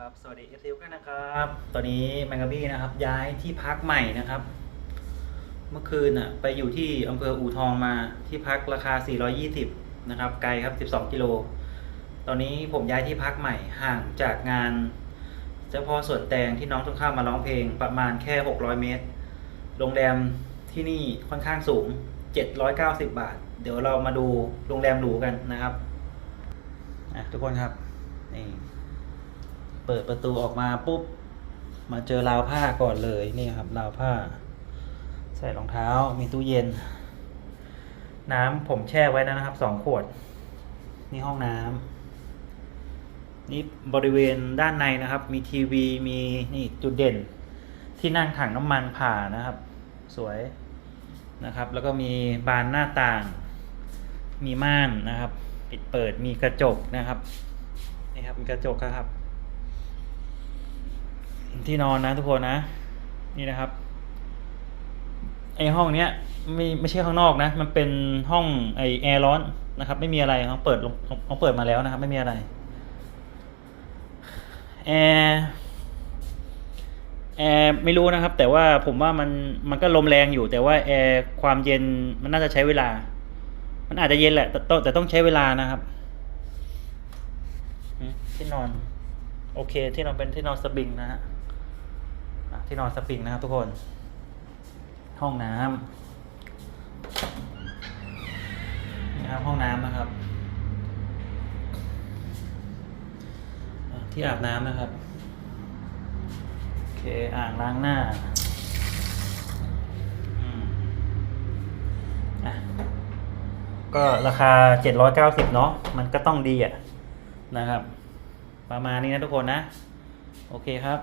ครับสวัสดีเอฟซีกันนะครับ ตอนนี้แมงกะบี้นะครับ ย้ายที่พักใหม่นะครับ เมื่อคืนอะ ไปอยู่ที่อำเภออู่ทองมาที่พักราคา 420 นะครับ ไกลครับ 12 กิโล ตอนนี้ผมย้ายที่พักใหม่ห่างจากงาน เจ้าพ่อสวนแตงที่น้องต้นข้ามาร้องเพลงประมาณแค่ 600 เมตร โรงแรมที่นี่ค่อนข้างสูง 790 บาท เดี๋ยวเรามาดูโรงแรมหรูกันนะครับอะทุกคนครับนี่ เปิดประตูออกมาปุ๊บ มาเจอราวผ้าก่อนเลยนี่ครับราวผ้า ใส่รองเท้ามีตู้เย็น น้ำผมแช่ไว้แล้วนะครับสองขวด นี่ห้องน้ำนี่บริเวณด้านในนะครับ มีทีวีมีนี่จุดเด่น ที่นั่งถังน้ำมันผ่านะครับ สวยนะครับ แล้วก็มีบานหน้าต่าง มีม่านนะครับ ปิดเปิดมีกระจกนะครับนี่ครับมีกระจกครับ ที่นอนนะทุกคนนะ นี่นะครับไอห้องเนี้ยไม่ไม่ใช่ข้างนอกนะ มันเป็นห้องไอแอร์ร้อนนะครับ ไม่มีอะไรเขาเปิดลงเขาเปิดมาแล้วนะครับ ไม่มีอะไรแอร์แอร์ไม่รู้นะครับ แต่ว่าผมว่ามันมันก็ลมแรงอยู่ แต่ว่าแอร์ความเย็นมันน่าจะใช้เวลา มันอาจจะเย็นแหละแต่ต้องแต่ต้องใช้เวลานะครับที่นอน โอเค ที่นอนเป็นที่นอนสปริงนะฮะ ที่นอนสปริงนะครับทุกคน ห้องน้ำนี่ครับห้องน้ำนะครับ ที่อาบน้ำนะครับ โอเคอ่างล้างหน้าอะก็ราคา 790 เนาะ มันก็ต้องดีอะนะครับ ประมาณนี้นะทุกคนนะ โอเคครับ